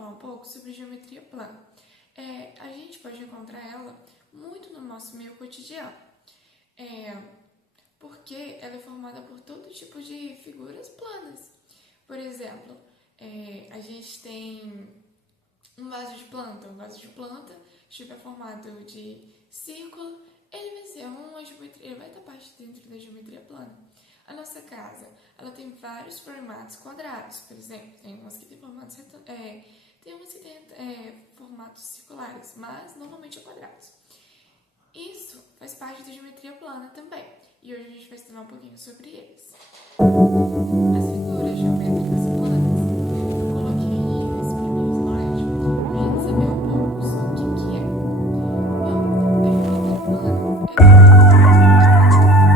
falar um pouco sobre geometria plana. A gente pode encontrar ela muito no nosso meio cotidiano, porque ela é formada por todo tipo de figuras planas. Por exemplo, a gente tem um vaso de planta. O vaso de planta estiver formado de círculo, ele vai ser uma geometria, ele vai estar parte dentro da geometria plana. A nossa casa, ela tem vários formatos quadrados, por exemplo, tem umas que tem formatos formatos circulares, mas normalmente é quadrados. Isso faz parte da geometria plana também, e hoje a gente vai estudar um pouquinho sobre eles. As figuras geométricas planas, eu coloquei aí nesse primeiro slide para a gente saber um pouco sobre o que é. Bom, a geometria plana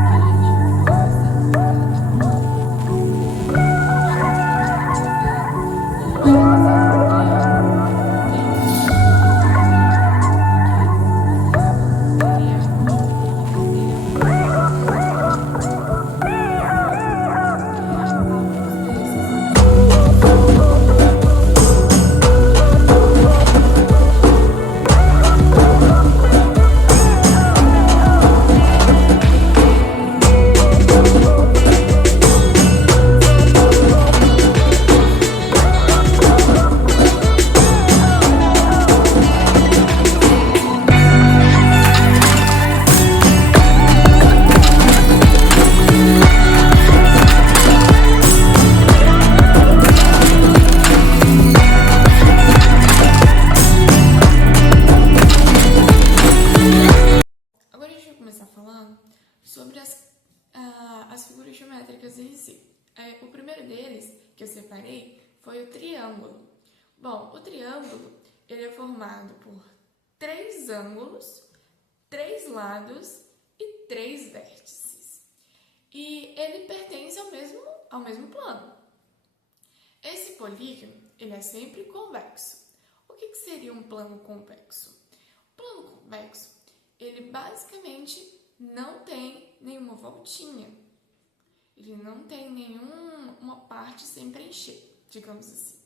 é que a gente usa em cada plano. A gente tem um triângulo. Ele é uma geometria, ele é um alguns desses Agora a gente vai começar falando sobre as figuras geométricas em si. O primeiro deles, que eu separei, foi o triângulo. Bom, o triângulo ele é formado por 3 ângulos, 3 lados e 3 vértices. E ele pertence ao mesmo plano. Esse polígono ele é sempre convexo. O que seria um plano convexo? O plano convexo ele basicamente não tem nenhuma voltinha. Ele não tem nenhuma parte sem preencher, digamos assim.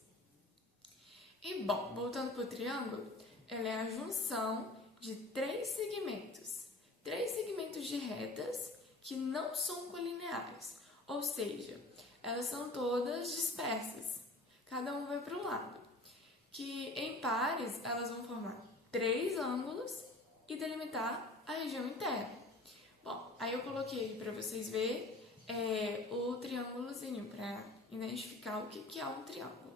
E bom, voltando para o triângulo, ela é a junção de 3 segmentos. 3 segmentos de retas que não são colineares, ou seja, elas são todas dispersas. Cada um vai para um lado. Que em pares elas vão formar 3 ângulos e delimitar a região interna. Bom, aí eu coloquei para vocês verem o triângulozinho para identificar o que é um triângulo.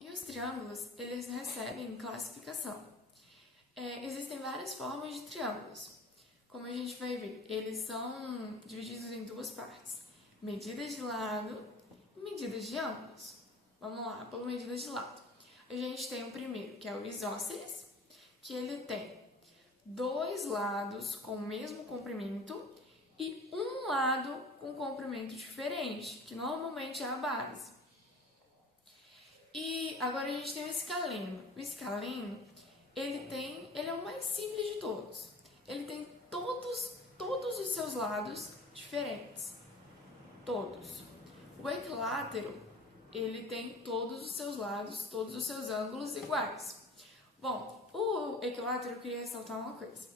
E os triângulos, eles recebem classificação. Existem várias formas de triângulos. Como a gente vai ver, eles são divididos em 2 partes: medidas de lado e medidas de ângulos. Vamos lá, por medidas de lado. A gente tem o primeiro, que é o isósceles, que ele tem 2 lados com o mesmo comprimento e um lado com comprimento diferente, que normalmente é a base. E agora a gente tem o escaleno. O escaleno, ele é o mais simples de todos. Ele tem todos os seus lados diferentes. Todos. O equilátero, ele tem todos os seus lados, todos os seus ângulos iguais. Bom, o equilátero eu queria ressaltar uma coisa.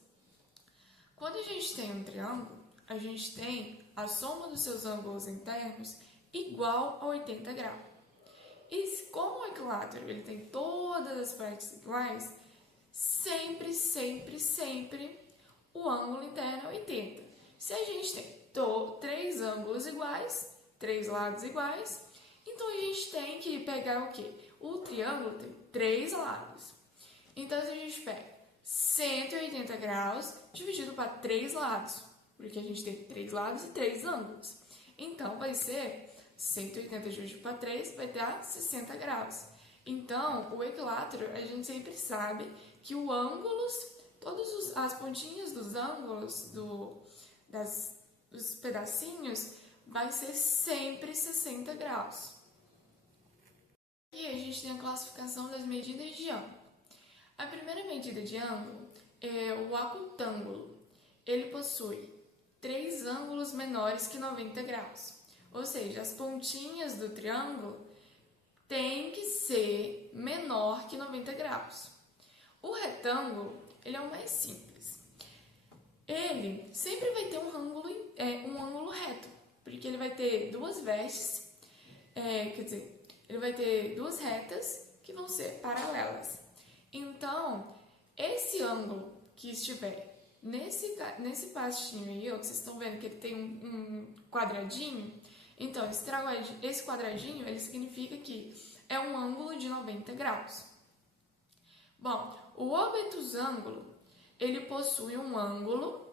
Quando a gente tem um triângulo, a gente tem a soma dos seus ângulos internos igual a 80 graus. E como o equilátero ele tem todas as partes iguais, sempre o ângulo interno é 80. Se a gente tem 3 ângulos iguais, 3 lados iguais, então a gente tem que pegar o quê? O triângulo tem 3 lados. Então, se a gente pega 180 graus dividido para 3 lados, porque a gente tem 3 lados e 3 ângulos. Então, vai ser 180 dividido para 3, vai dar 60 graus. Então, o equilátero, a gente sempre sabe que o ângulos, todas as pontinhas dos ângulos, dos pedacinhos, vai ser sempre 60 graus. E a gente tem a classificação das medidas de ângulo. A primeira medida de ângulo é o acutângulo. Ele possui três ângulos menores que 90 graus. Ou seja, as pontinhas do triângulo têm que ser menor que 90 graus. O retângulo, ele é o mais simples. Ele sempre vai ter um ângulo reto, porque ele vai ter duas vestes, ele vai ter duas retas que vão ser paralelas. Então, esse ângulo que estiver nesse pastinho aí, ó, que vocês estão vendo que ele tem um quadradinho, então esse quadradinho ele significa que é um ângulo de 90 graus. Bom, o obtusângulo ele possui um ângulo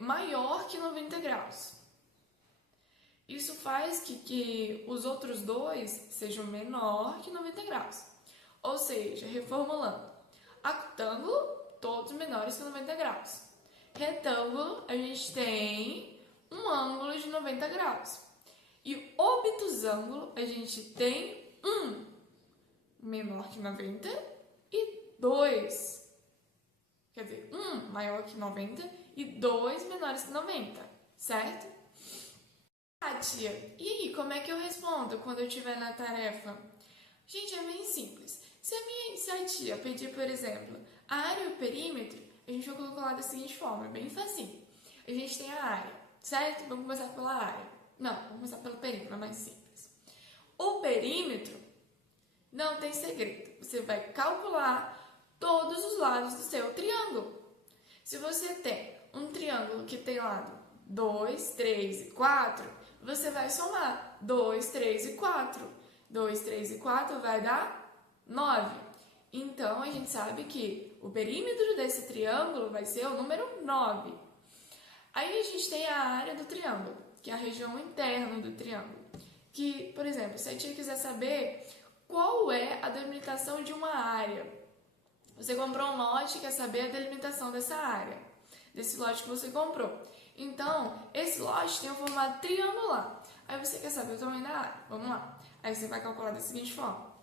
maior que 90 graus. Isso faz que os outros dois sejam menor que 90 graus. Ou seja, reformulando, acutângulo, todos menores que 90 graus. Retângulo, a gente tem um ângulo de 90 graus. E obtusângulo, a gente tem um menor que 90 e dois. Quer dizer, um maior que 90 e dois menores que 90, certo? Ah, tia, e aí, como é que eu respondo quando eu estiver na tarefa? Gente, é bem simples. Se a tia pedir, por exemplo, a área e o perímetro, a gente vai colocar da seguinte forma, bem facinho. A gente tem a área, certo? Vamos começar pela área. Não, vamos começar pelo perímetro, é mais simples. O perímetro não tem segredo. Você vai calcular todos os lados do seu triângulo. Se você tem um triângulo que tem lado 2, 3 e 4, você vai somar 2, 3 e 4. 2, 3 e 4 vai dar 9. Então, a gente sabe que o perímetro desse triângulo vai ser o número 9. Aí a gente tem a área do triângulo, que é a região interna do triângulo. Que, por exemplo, se a tia quiser saber qual é a delimitação de uma área, você comprou um lote e quer saber a delimitação dessa área, desse lote que você comprou. Então, esse lote tem um formato triangular. Aí você quer saber o tamanho da área. Vamos lá. Aí você vai calcular da seguinte forma.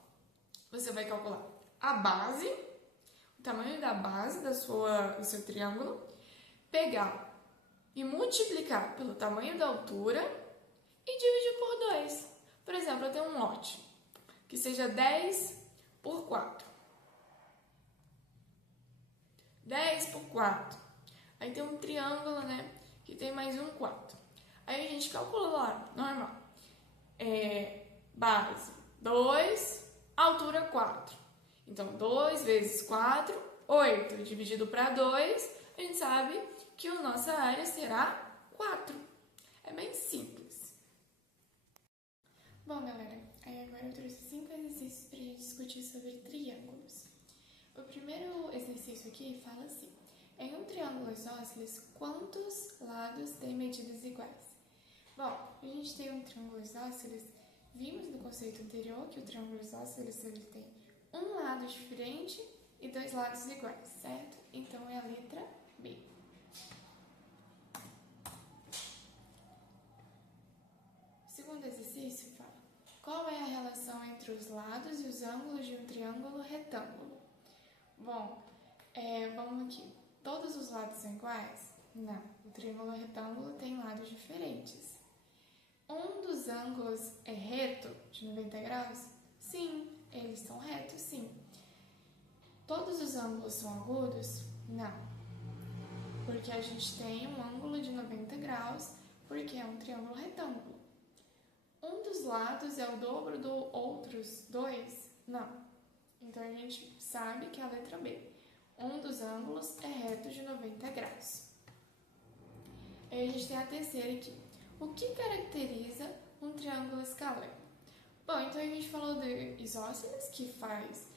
Você vai calcular a base, o tamanho da base do seu triângulo, pegar e multiplicar pelo tamanho da altura e dividir por 2. Por exemplo, eu tenho um lote que seja 10 por 4. 10 por 4. Aí tem um triângulo, né, que tem mais um 4. Aí a gente calcula lá, normal. Base 2, altura 4. Então, 2 vezes 4, 8. Dividido para 2, a gente sabe que a nossa área será 4. É bem simples. Bom, galera, aí agora eu trouxe 5 exercícios para a gente discutir sobre triângulos. O primeiro exercício aqui fala assim: em um triângulo isósceles, quantos lados têm medidas iguais? Bom, a gente tem um triângulo isósceles, vimos no conceito anterior que o triângulo isósceles ele tem um lado diferente e dois lados iguais, certo? Então é a letra B. O segundo exercício fala: qual é a relação entre os lados e os ângulos de um triângulo retângulo? Bom, vamos aqui. Todos os lados são iguais? Não. O triângulo retângulo tem lados diferentes. Um dos ângulos é reto, de 90 graus? Sim, eles são retos, sim. Todos os ângulos são agudos? Não. Porque a gente tem um ângulo de 90 graus, porque é um triângulo retângulo. Um dos lados é o dobro dos outros dois? Não. Então, a gente sabe que é a letra B. Um dos ângulos é reto de 90 graus. Aí a gente tem a terceira aqui. O que caracteriza um triângulo escaleno? Bom, então a gente falou de isósceles, que faz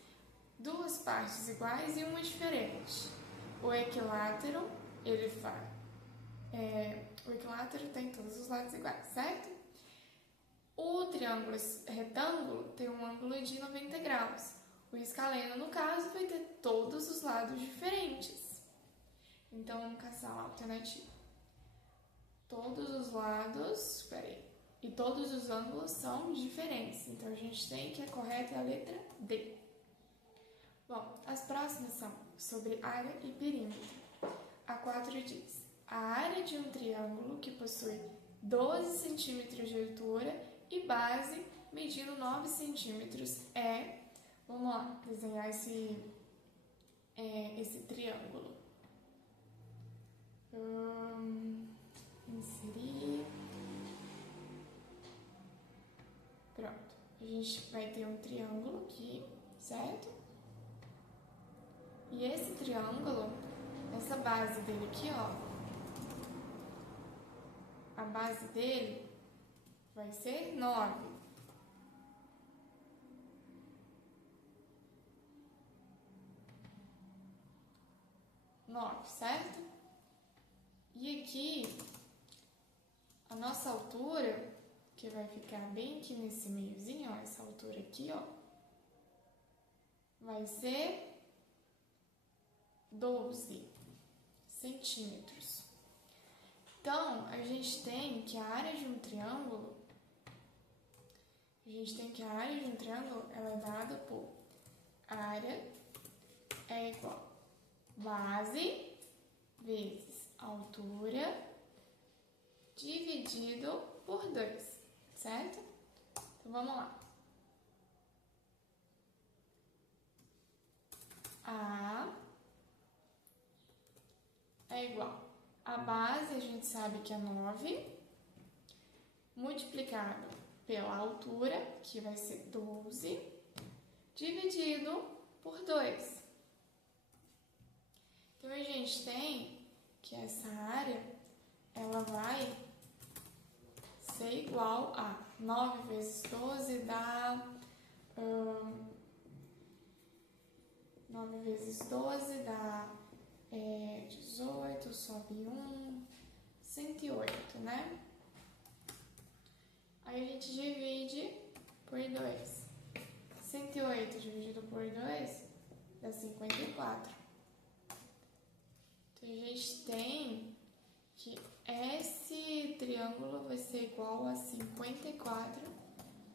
duas partes iguais e uma diferente. O equilátero, o equilátero tem todos os lados iguais, certo? O triângulo retângulo tem um ângulo de 90 graus. O escaleno, no caso, vai ter todos os lados diferentes. Então, vamos caçar uma alternativa. Todos os lados, e todos os ângulos são diferentes. Então, a gente tem que a correta é a letra D. Bom, as próximas são sobre área e perímetro. A 4 diz: a área de um triângulo que possui 12 centímetros de altura e base medindo 9 centímetros é... Vamos lá, desenhar esse triângulo. Inserir. Pronto. A gente vai ter um triângulo aqui, certo? E esse triângulo, essa base dele aqui, ó, a base dele vai ser 9. Certo? E aqui, a nossa altura, que vai ficar bem aqui nesse meiozinho, ó, essa altura aqui, ó, vai ser 12 centímetros. Então, a gente tem que a área de um triângulo, ela é dada por área é igual base vezes altura dividido por 2, certo? Então, vamos lá. A é igual a base, a gente sabe que é 9, multiplicado pela altura, que vai ser 12, dividido por 2. Então, a gente tem que essa área, ela vai ser igual a 9 vezes 12 dá... 9 vezes 12 dá 18, sobe 1, 108, né? Aí a gente divide por 2. 108 dividido por 2 dá 54. Então, a gente tem que esse triângulo vai ser igual a 54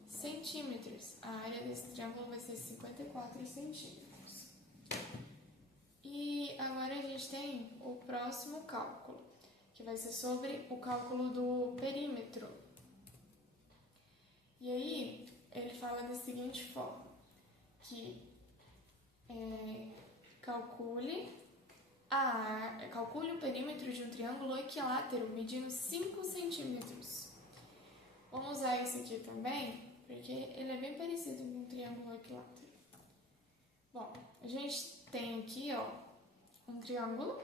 centímetros. A área desse triângulo vai ser 54 centímetros. E agora a gente tem o próximo cálculo, que vai ser sobre o cálculo do perímetro. E aí, ele fala da seguinte forma, que calcule o perímetro de um triângulo equilátero medindo 5 centímetros. Vamos usar esse aqui também, porque ele é bem parecido com um triângulo equilátero. Bom, a gente tem aqui, ó, um triângulo,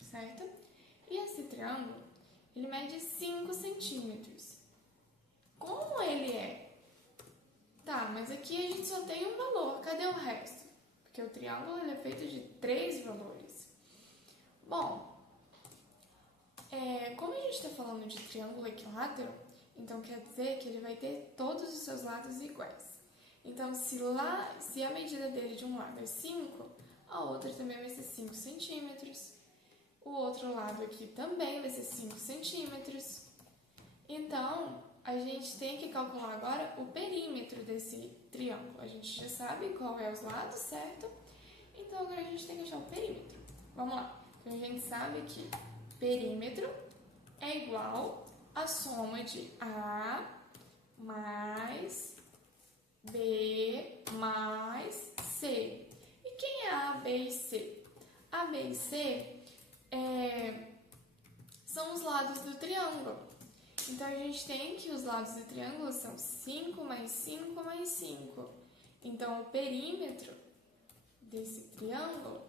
certo? E esse triângulo, ele mede 5 centímetros. Como ele é? Tá, mas aqui a gente só tem um valor, cadê o resto? Porque o triângulo ele é feito de 3 valores. Bom, como a gente está falando de triângulo equilátero, então quer dizer que ele vai ter todos os seus lados iguais. Então, se a medida dele de um lado é 5, a outra também vai ser 5 centímetros. O outro lado aqui também vai ser 5 centímetros. Então, a gente tem que calcular agora o perímetro desse triângulo. A gente já sabe qual é os lados, certo? Então, agora a gente tem que achar o perímetro. Vamos lá. Então, a gente sabe que perímetro é igual a soma de A mais B mais C. E quem é A, B e C? A, B e C são os lados do triângulo. Então, a gente tem que os lados do triângulo são 5 mais 5 mais 5. Então, o perímetro desse triângulo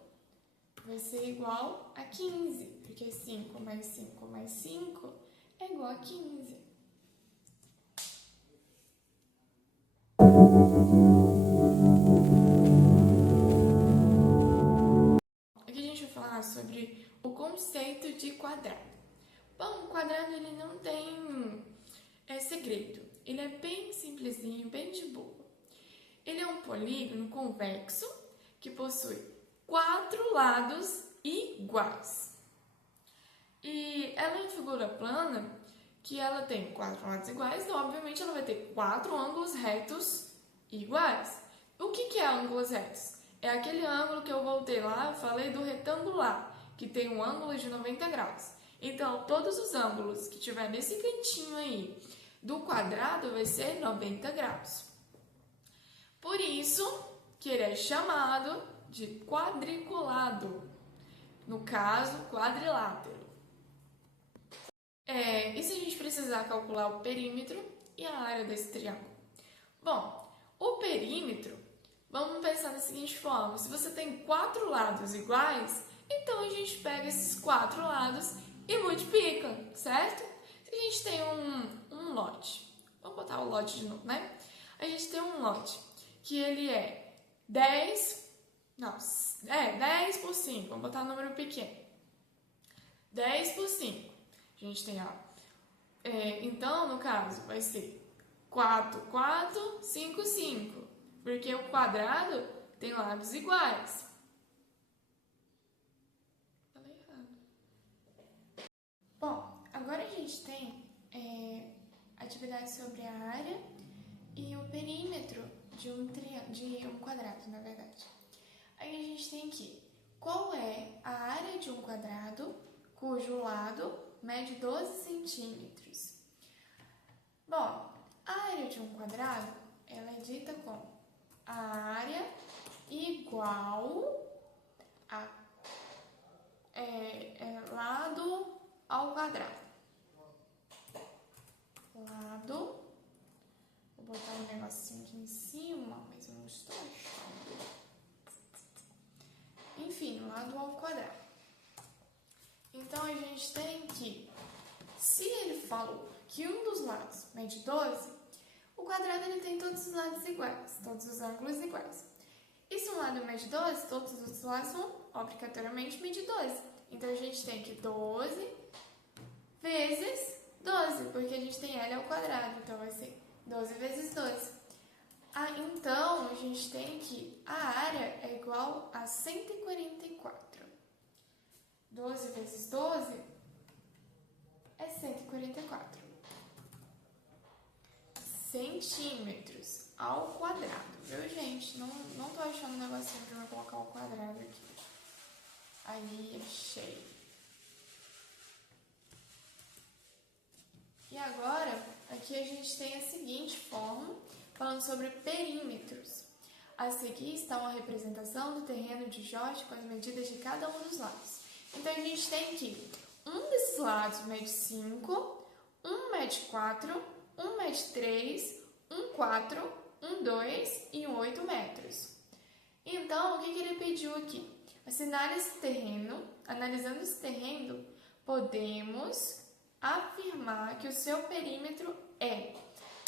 vai ser igual a 15, porque 5 mais 5 mais 5 é igual a 15. Aqui a gente vai falar sobre o conceito de quadrado. Bom, o quadrado ele não tem segredo. Ele é bem simplesinho, bem de boa. Ele é um polígono convexo que possui 4 lados iguais. E ela é em figura plana que ela tem 4 lados iguais, então obviamente ela vai ter 4 ângulos retos iguais. O que é ângulos retos? É aquele ângulo que eu voltei lá, eu falei do retangular, que tem um ângulo de 90 graus. Então, todos os ângulos que tiver nesse cantinho aí do quadrado vai ser 90 graus. Por isso que ele é chamado de quadriculado, no caso, quadrilátero. E se a gente precisar calcular o perímetro e a área desse triângulo? Bom, o perímetro, vamos pensar da seguinte forma: se você tem 4 lados iguais, então a gente pega esses 4 lados e multiplica, certo? Se a gente tem um lote, vamos botar o lote de novo, né? A gente tem um lote que ele é 10 por 5, vamos botar um número pequeno. 10 por 5. A gente tem, então, no caso, vai ser 4, 4, 5, 5. Porque o quadrado tem lados iguais. Falei errado. Bom, agora a gente tem atividade sobre a área e o perímetro de um quadrado, na verdade. Aí a gente tem aqui, qual é a área de um quadrado cujo lado mede 12 centímetros? Bom, a área de um quadrado, ela é dita como a área igual a lado ao quadrado. Lado, vou botar um negocinho aqui em cima, mas eu não estou achando. Enfim, lado ao quadrado. Então, a gente tem que, se ele falou que um dos lados mede 12, o quadrado ele tem todos os lados iguais, todos os ângulos iguais. E se um lado mede 12, todos os outros lados vão obrigatoriamente medir 12. Então, a gente tem que 12 vezes 12, porque a gente tem L ao quadrado, então vai ser 12 vezes 12. Então, a gente tem que a área é igual a 144. 12 vezes 12 é 144 centímetros ao quadrado, viu, gente? Não tô achando um negocinho pra eu colocar o quadrado aqui. Aí, achei. E agora, aqui a gente tem a seguinte forma, falando sobre perímetros. A seguir está uma representação do terreno de Jorge com as medidas de cada um dos lados. Então, a gente tem que um desses lados mede 5, um mede 4, um mede 3, um 4, um 2 e um 8 metros. Então, o que ele pediu aqui? Analisando esse terreno, podemos afirmar que o seu perímetro é.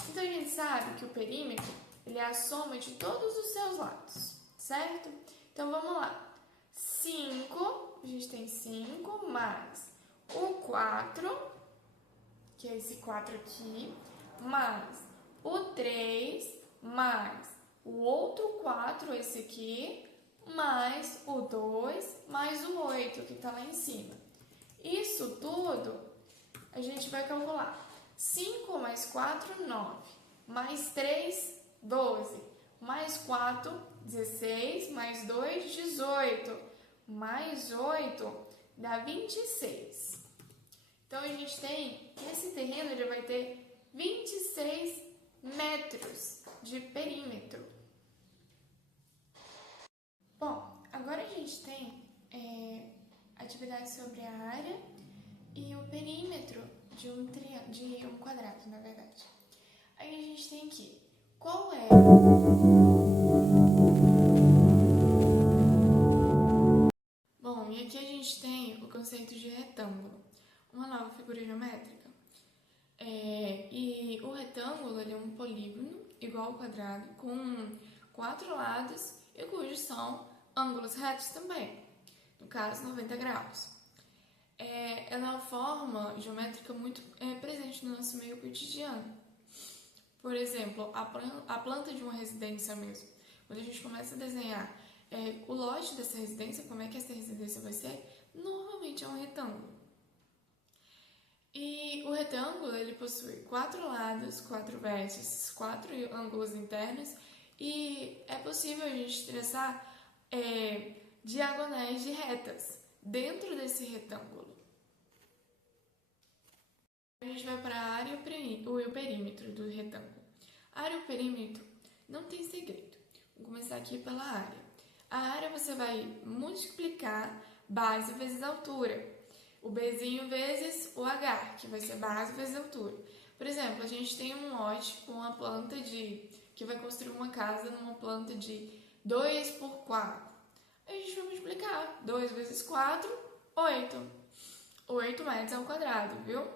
Então, a gente sabe que o perímetro ele é a soma de todos os seus lados, certo? Então, vamos lá. 5, a gente tem 5, mais o 4, que é esse 4 aqui, mais o 3, mais o outro 4, esse aqui, mais o 2, mais o 8, que está lá em cima. Isso tudo a gente vai calcular. 5 mais 4, 9, mais 3, 12, mais 4, 16, mais 2, 18, mais 8 dá 26. Então, a gente tem, esse terreno ele vai ter 26 metros de perímetro. Bom, agora a gente tem atividade sobre a área e o perímetro de um quadrado, na verdade. Aí a gente tem aqui, qual é... Bom, e aqui a gente tem o conceito de retângulo, uma nova figura geométrica. E o retângulo ele é um polígono igual ao quadrado, com 4 lados e cujos são ângulos retos também, no caso 90 graus. Ela é uma forma geométrica muito presente no nosso meio cotidiano. Por exemplo, a planta de uma residência mesmo. Quando a gente começa a desenhar o lote dessa residência, como é que essa residência vai ser, normalmente é um retângulo. E o retângulo ele possui 4 lados, 4 vértices, 4 ângulos internos e é possível a gente traçar diagonais de retas dentro desse retângulo. A gente vai para a área e o perímetro do retângulo. A área e o perímetro não tem segredo. Vamos começar aqui pela área. A área você vai multiplicar base vezes altura. O Bzinho vezes o H, que vai ser base vezes altura. Por exemplo, a gente tem um lote com uma planta que vai construir uma casa numa planta de 2 por 4. A gente vai multiplicar 2 vezes 4, 8. 8 metros ao quadrado, viu?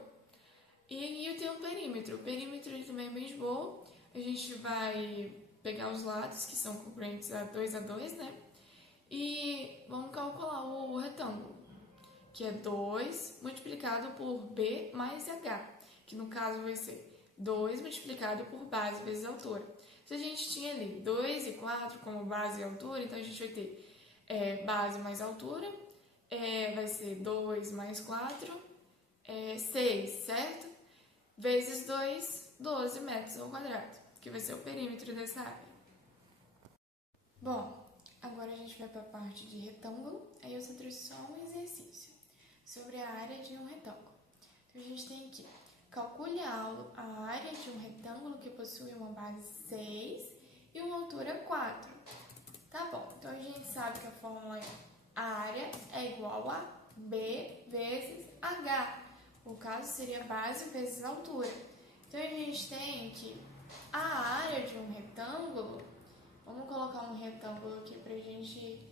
E eu tenho um perímetro. O perímetro ele também é bem de boa. A gente vai pegar os lados, que são congruentes a 2 a 2, né? E vamos calcular o retângulo, que é 2 multiplicado por B mais H, que no caso vai ser 2 multiplicado por base vezes altura. Se a gente tinha ali 2 e 4 como base e altura, então a gente vai ter base mais altura, vai ser 2 mais 4, 6, certo? Vezes 2, 12 metros ao quadrado, que vai ser o perímetro dessa área. Bom, agora a gente vai para a parte de retângulo, aí eu só trouxe só um exercício sobre a área de um retângulo. Então a gente tem aqui, calcule a área de um retângulo que possui uma base 6 e uma altura 4. Tá bom, então a gente sabe que a fórmula é a área é igual a B vezes H. O caso seria base vezes altura. Então, a gente tem que a área de um retângulo, vamos colocar um retângulo aqui para a gente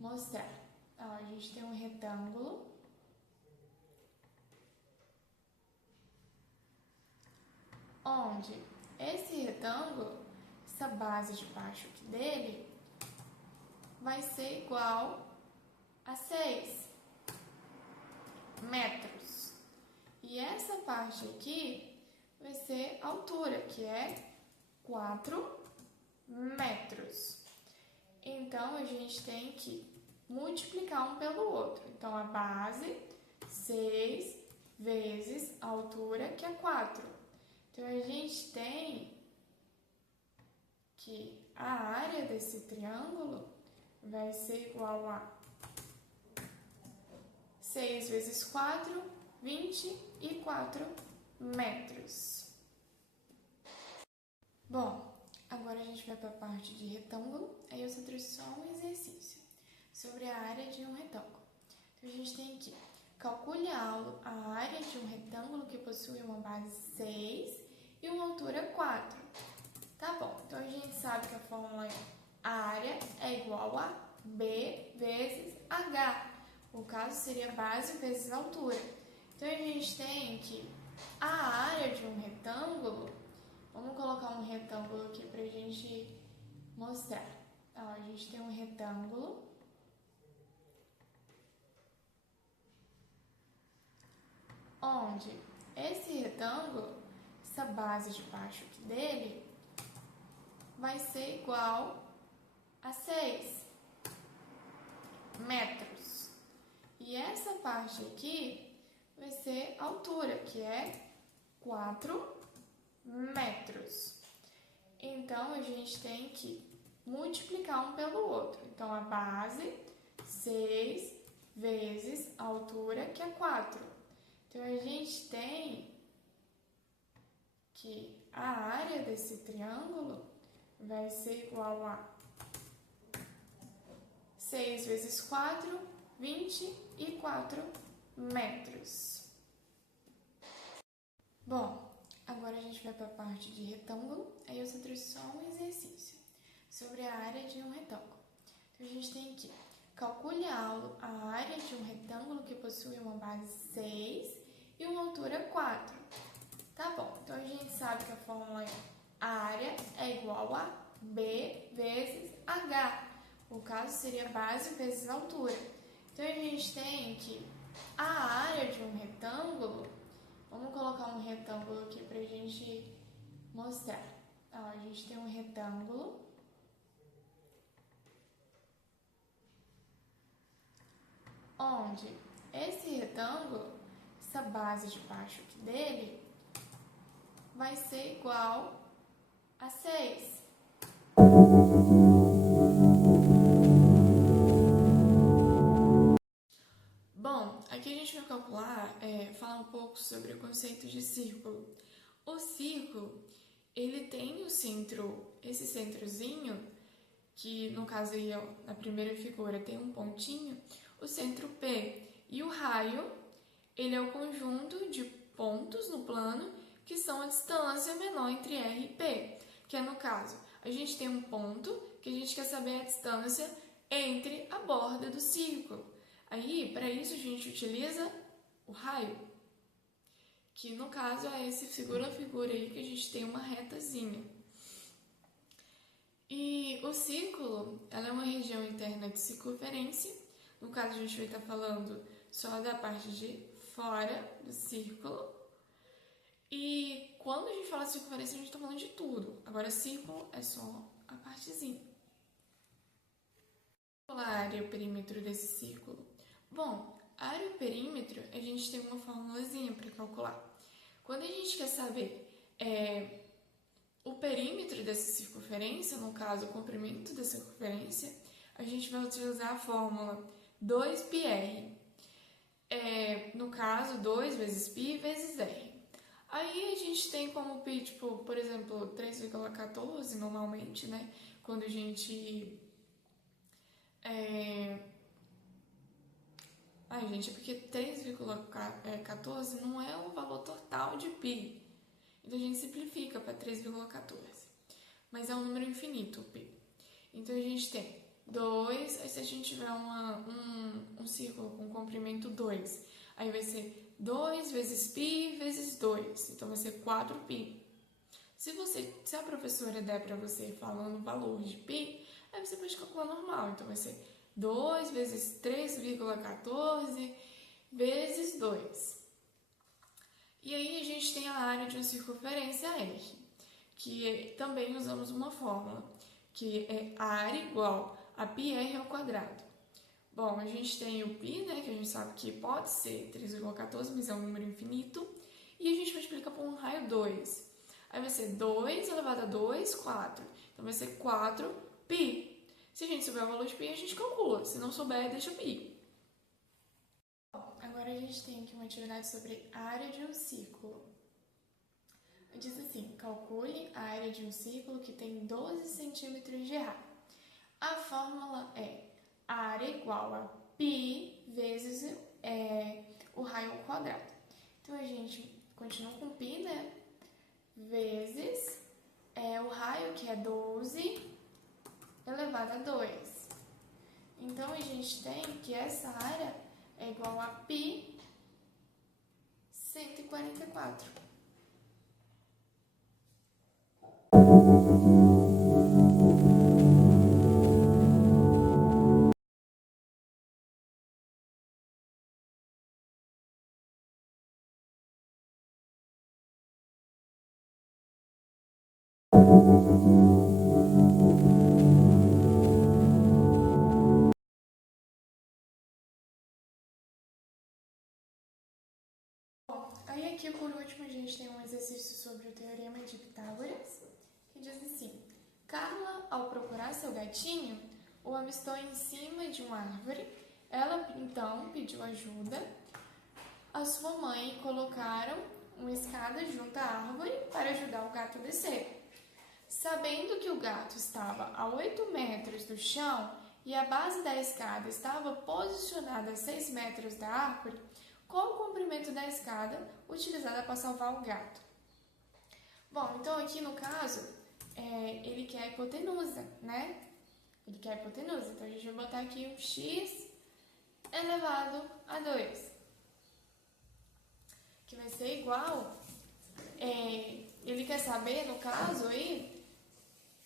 mostrar. Ó, a gente tem um retângulo onde esse retângulo, essa base de baixo aqui dele, vai ser igual a 6 metros. E essa parte aqui vai ser a altura, que é 4 metros. Então, a gente tem que multiplicar um pelo outro. Então, a base, 6 vezes a altura, que é 4. Então, a gente tem que a área desse triângulo vai ser igual a 6 vezes 4, 24 metros. Bom, agora a gente vai para a parte de retângulo, aí eu só trouxe só um exercício sobre a área de um retângulo. Então, a gente tem aqui, calcule a área de um retângulo que possui uma base 6 e uma altura 4. Tá bom, então a gente sabe que a fórmula é a área é igual a B vezes H. O caso seria base vezes altura. Então, a gente tem que a área de um retângulo, vamos colocar um retângulo aqui para a gente mostrar. Ó, a gente tem um retângulo onde esse retângulo, essa base de baixo aqui dele, vai ser igual a 6 metros. E essa parte aqui vai ser a altura, que é 4 metros. Então, a gente tem que multiplicar um pelo outro. Então, a base, 6 vezes a altura, que é 4. Então, a gente tem que a área desse triângulo vai ser igual a 6 vezes 4, 24 metros. Bom, agora a gente vai para a parte de retângulo, aí eu só trouxe só um exercício sobre a área de um retângulo. Então, a gente tem aqui, calcule a área de um retângulo que possui uma base 6 e uma altura 4. Tá bom, então a gente sabe que a fórmula é a área é igual a B vezes H. O caso seria base vezes altura. Então, a gente tem que a área de um retângulo, vamos colocar um retângulo aqui para a gente mostrar. Ó, a gente tem um retângulo onde esse retângulo, essa base de baixo aqui dele, vai ser igual a 6. Bom, aqui a gente vai calcular, falar um pouco sobre o conceito de círculo. O círculo, ele tem o centro, esse centrozinho, que no caso aí, ó, na primeira figura tem um pontinho, o centro P. E o raio, ele é o conjunto de pontos no plano que são a distância menor entre R e P, que é no caso, a gente tem um ponto que a gente quer saber a distância entre a borda do círculo. Aí, para isso, a gente utiliza o raio, que no caso é esse figura aí que a gente tem uma retazinha. E o círculo, ela é uma região interna de circunferência. No caso, a gente vai estar falando só da parte de fora do círculo. E quando a gente fala de circunferência, a gente está falando de tudo. Agora, círculo é só a partezinha. Qual a área e o perímetro desse círculo? Bom, a área e o perímetro, a gente tem uma formulazinha para calcular. Quando a gente quer saber o perímetro dessa circunferência, no caso, o comprimento da circunferência, a gente vai utilizar a fórmula 2πr. No caso, 2 vezes π vezes r. Aí a gente tem como π, tipo, por exemplo, 3,14 normalmente, né? Quando a gente... Ai, gente, é porque 3,14 não é o valor total de π. Então, a gente simplifica para 3,14. Mas é um número infinito, o π. Então, a gente tem 2, aí se a gente tiver um círculo com comprimento 2, aí vai ser 2 vezes π vezes 2. Então, vai ser 4π. Se a professora der para você falando o valor de π, aí você pode calcular normal. Então, vai ser 2 vezes 3,14 vezes 2. E aí a gente tem a área de uma circunferência R, que também usamos uma fórmula, que é a área igual a πr ao quadrado. Bom, a gente tem o π, né, que a gente sabe que pode ser 3,14, mas é um número infinito, e a gente multiplica por um raio 2. Aí vai ser 2 elevado a 2, 4. Então vai ser 4π. Se a gente souber o valor de π, a gente calcula. Se não souber, deixa π. Agora a gente tem aqui uma atividade sobre a área de um círculo. Diz assim, calcule a área de um círculo que tem 12 centímetros de raio. A fórmula é a área igual a π vezes o raio ao quadrado. Então, a gente continua com π, né? Vezes o raio, que é 12 elevado a 2. Então, a gente tem que essa área é igual a π 144. Aí aqui, por último, a gente tem um exercício sobre o Teorema de Pitágoras, que diz assim: Carla, ao procurar seu gatinho, o avistou em cima de uma árvore. Ela, então, pediu ajuda a sua mãe e colocaram uma escada junto à árvore para ajudar o gato a descer. Sabendo que o gato estava a 8 metros do chão e a base da escada estava posicionada a 6 metros da árvore, qual o comprimento da escada utilizada para salvar o gato? Bom, então aqui no caso, ele quer a hipotenusa, né? Ele quer a hipotenusa, então a gente vai botar aqui um x elevado a 2, que vai ser igual, ele quer saber, no caso aí,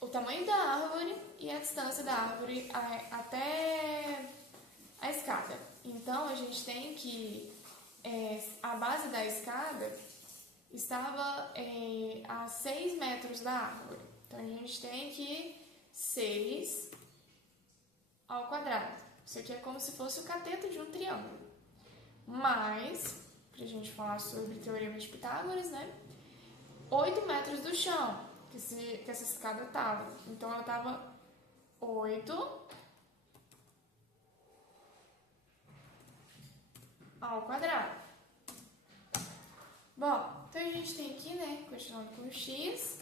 o tamanho da árvore e a distância da árvore até a escada. Então, a gente tem que a base da escada estava a 6 metros da árvore. Então, a gente tem que 6 ao quadrado. Isso aqui é como se fosse o cateto de um triângulo. Mas, para a gente falar sobre o Teorema de Pitágoras, né? 8 metros do chão que essa escada estava. Então, ela estava 8 ao quadrado. Bom, então a gente tem aqui, né, continuando com x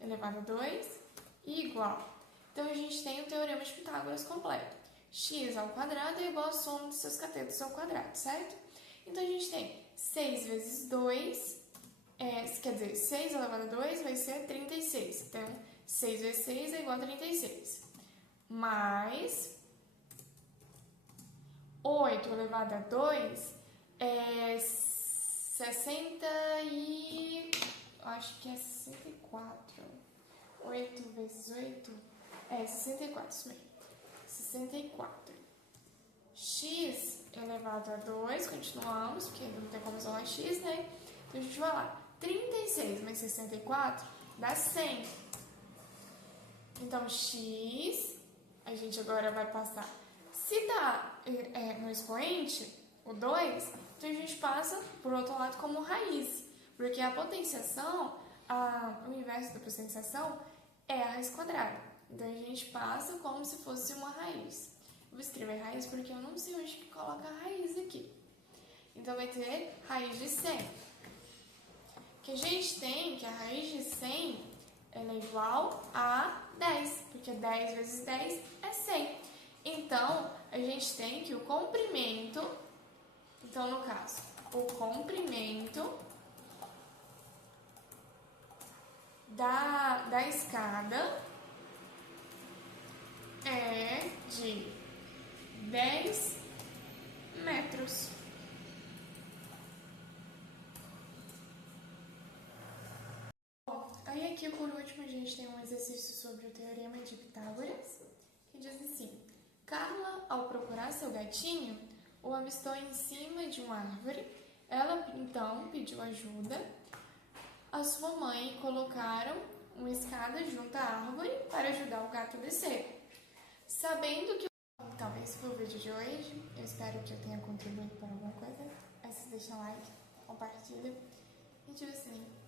elevado a 2 igual. Então a gente tem o teorema de Pitágoras completo. X ao quadrado é igual à soma dos seus catetos ao quadrado, certo? Então a gente tem 6 vezes 2, quer dizer, 6 elevado a 2 vai ser 36. Então, 6 vezes 6 é igual a 36. Mais 8 elevado a 2 é 60 e... acho que é 64. 8 vezes 8 é 64, isso mesmo. 64. X elevado a 2, continuamos, porque não tem como usar x, né? Então a gente vai lá. 36 mais 64 dá 100. Então, x, a gente agora vai passar. Se dá no expoente, o 2, então a gente passa por outro lado como raiz. Porque a potenciação, o inverso da potenciação é a raiz quadrada. Então, a gente passa como se fosse uma raiz. Eu vou escrever raiz porque eu não sei onde que coloca a raiz aqui. Então, vai ter raiz de 100. Que a gente tem que a raiz de 100 ela é igual a 10, porque 10 vezes 10 é 100. Então, a gente tem que o comprimento, então no caso, o comprimento da escada é de 10 metros. Aí aqui por último a gente tem um exercício sobre o teorema de Pitágoras, que diz assim: Carla, ao procurar seu gatinho, o avistou em cima de uma árvore. Ela então pediu ajuda. A sua mãe colocaram uma escada junto à árvore para ajudar o gato a descer. Sabendo que... Então, esse foi o vídeo de hoje. Eu espero que eu tenha contribuído para alguma coisa. Aí vocês deixam like, compartilham e ativa o sininho.